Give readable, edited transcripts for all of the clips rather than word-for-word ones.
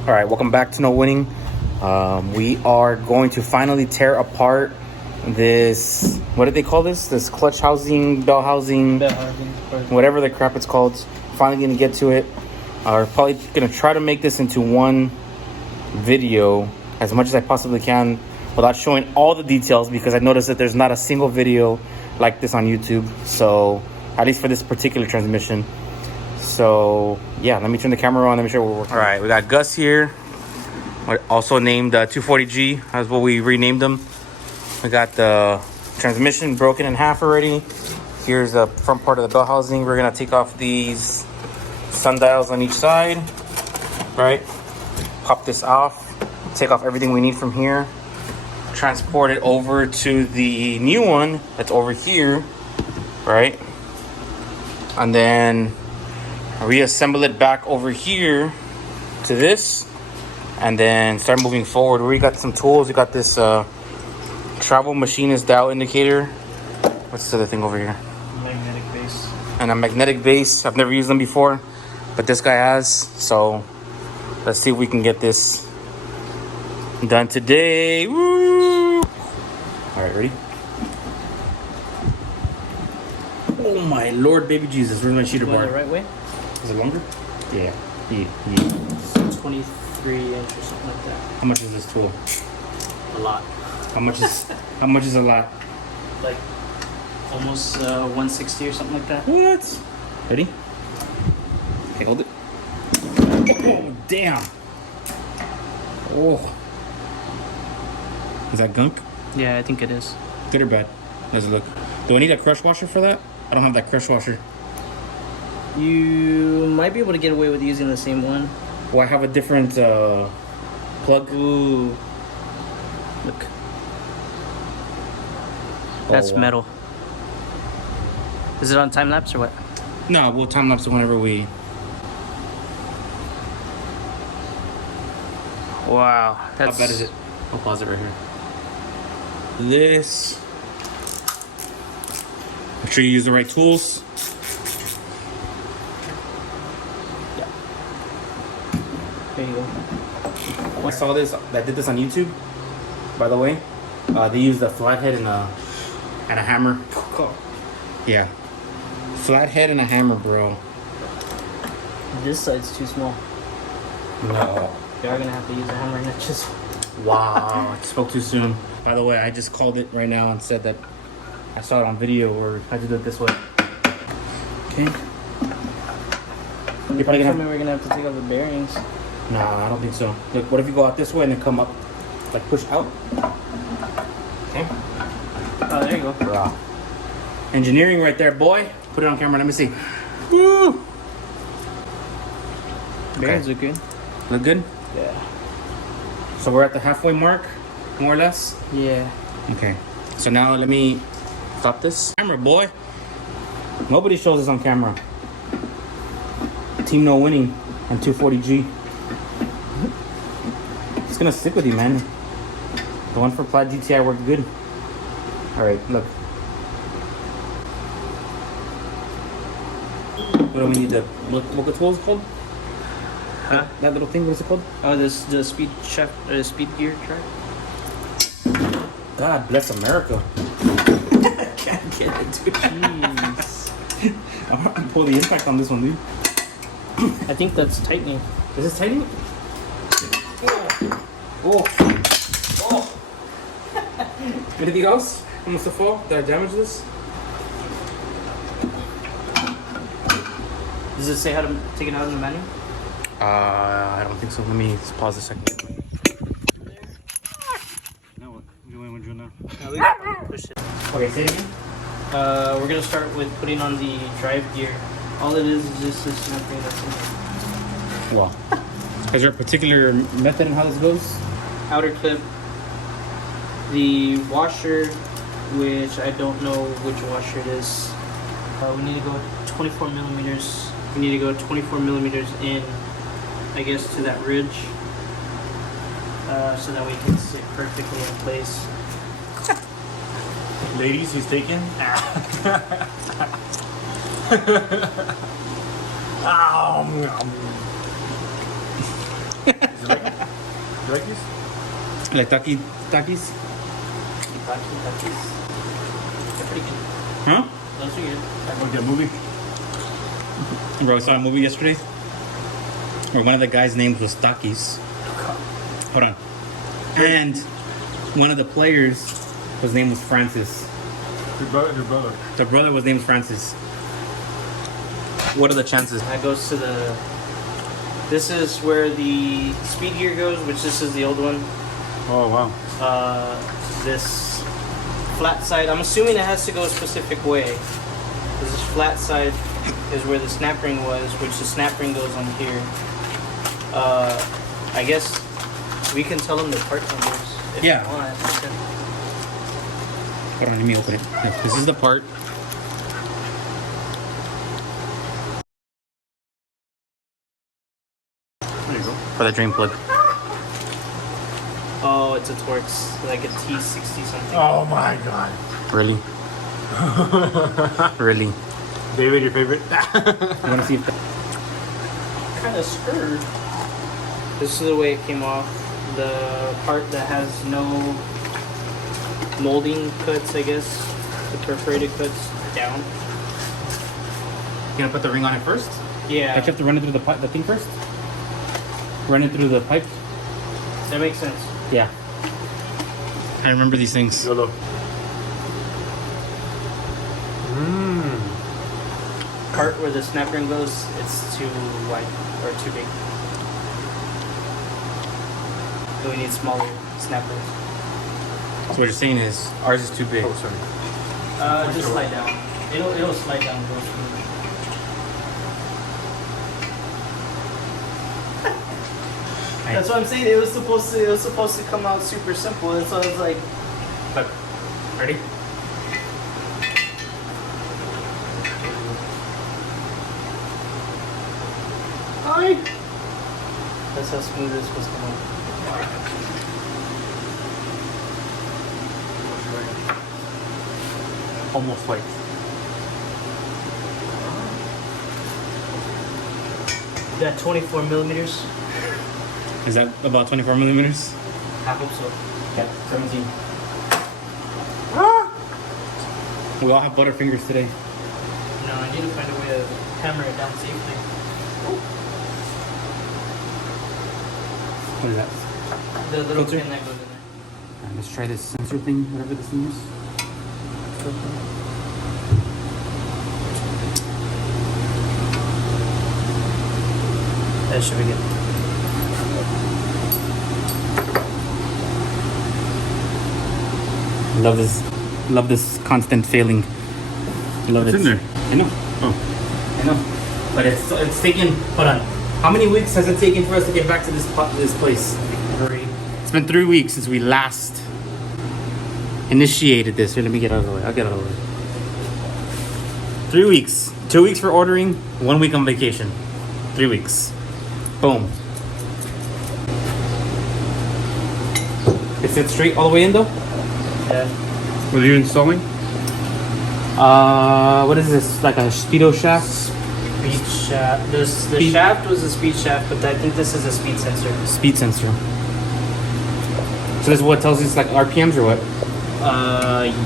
All right, welcome back to No Winning. We are going to finally tear apart this, what did they call this? This clutch housing, bell housing, whatever the crap it's called. Finally gonna get to it. We're probably gonna try to make this into one video as much as I possibly can without showing all the details, because I noticed that there's not a single video like this on YouTube. So, at least for this particular transmission. So yeah, let me turn the camera on. Let me show what we're working. All right, we got Gus here, also named 240G. That's what we renamed them. We got the transmission broken in half already. Here's the front part of the bell housing. We're gonna take off these sundials on each side, right? Pop this off, take off everything we need from here, transport it over to the new one that's over here, right? And then reassemble it back over here to this, and then start moving forward. We got some tools. We got this travel machinist dial indicator. What's the other thing over here? Magnetic base. And a magnetic base. I've never used them before, but this guy has. So let's see if we can get this done today. Woo! All right, ready? Oh my Lord, baby Jesus! Where's my cheater bar? The right way? Is it longer? Yeah. 23 inch or something like that. How much is this tool? A lot. How much is a lot? Like almost 160 or something like that. What? Ready? Okay, hold it. Oh, damn. Oh. Is that gunk? Yeah, I think it is. Good or bad? Does it look? Do I need a crush washer for that? I don't have that crush washer. You might be able to get away with using the same one. Well, I have a different plug. Ooh. Look. That's wow. metal. Is it on time lapse or what? No, we'll time lapse it whenever we. Wow. That's... How bad is it? I'll pause it right here. This. Make sure you use the right tools. There you go. I saw this. I did this on YouTube, by the way. They used a flathead and a hammer. Yeah, flathead and a hammer, bro. This side's too small. No. You are gonna have to use a hammer and not just. Wow, I spoke too soon. By the way, I just called it right now and said that I saw it on video where I did it this way. Okay. You're probably gonna. We're gonna have to take out the bearings. Nah, I don't think so. Look, what if you go out this way and then come up, like push out? Okay. Oh, there you go. Wow. Engineering right there, boy. Put it on camera. Let me see. Woo! Bearings look good. Look good? Yeah. So we're at the halfway mark, more or less? Yeah. Okay. So now let me stop this. Camera, boy. Nobody shows us on camera. Team No Winning and 240G. It's gonna stick with you, man. The one for Plaid GTI worked good. Alright, look. What do we need to what the tool is called? Huh? That little thing, what's it called? Oh, this the speed speed gear track. God bless America. I can't get it, dude. Jeez. I'm pull the impact on this one, dude. I think that's tightening. Is this tightening? Oh. Oh. Anything else? Almost a fall? Did I damage this? Does it say how to take it out in the manual? I don't think so. Let me just pause a second. Now what? You want to do now? No, we can push it. Okay, say it again. We're gonna start with putting on the drive gear. All it is just this nothing that's in Well, is there a particular method in how this goes? outer clip, the washer, which I don't know which washer it is. We need to go 24 millimeters. We need to go 24 millimeters in, I guess, to that ridge, so that we can sit perfectly in place. Ladies, who's taken? Ow. like these? Like takis? Takis. They're pretty good. Huh? Those are good. I go get a movie. Bro, I saw a movie yesterday where one of the guys' names was Takis. Hold on. And one of the players, his name was Francis. Your brother. The brother was named Francis. What are the chances? That goes to the. This is where the speed gear goes, which this is the old one. Oh, wow. This flat side, I'm assuming it has to go a specific way. This flat side is where the snap ring was, which the snap ring goes on here. I guess we can tell them the part numbers if Yeah. you want. Hold on, let me open it. Yeah, this is the part. There you go. For the drain plug. Oh, it's a Torx, like a T60 something. Oh my god. Really? Really? David, your favorite? You wanna see if the Kind of screwed. This is the way it came off. The part that has no molding cuts, I guess, the perforated cuts down. You gonna put the ring on it first? Yeah, Don't you have to run it through the pipe, the thing first? Run it through the pipe? that makes sense. Yeah. I remember these things. YOLO. Part where the snap ring goes, it's too wide or too big. So we need smaller snap rings. So what you're saying is ours is too big. Oh, sorry. Just slide down. It'll slide down real smooth. That's what I'm saying. It was supposed to come out super simple, and so I was like, Look. Ready? hi. That's how smooth it's supposed to come out. Almost white. That 24 millimeters. Is that about 24 millimeters? I hope so. Yeah, 17. We all have butterfingers today. No, I need to find a way to hammer it down safely. What is that? The little Filter? pin that goes in there. Alright, let's try this sensor thing, whatever this thing is. That should be good. Love this constant failing. Love What's it. in there? I know. Oh. I know. But it's taken. Hold on. How many weeks has it taken for us to get back to this place? 3. It's been 3 weeks since we last initiated this. Here, let me get out of the way. I'll get out of the way. 3 weeks. 2 weeks for ordering. 1 week on vacation. 3 weeks. Boom. It sits straight all the way in though? Yeah. What are you installing? What is this? Like a speedo shaft? Speed shaft. The Speed- shaft was a speed shaft, but I think this is a speed sensor. Speed sensor. So this is what tells us like RPMs or what?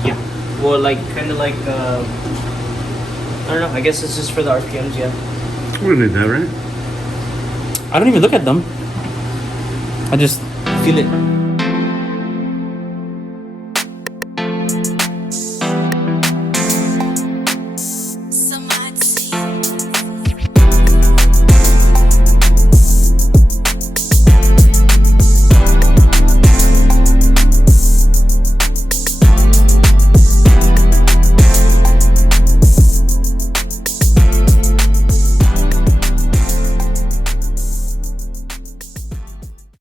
Yeah. Well, like kind of like I don't know. I guess it's just for the RPMs. Yeah. We need that, right? I don't even look at them. I just feel it.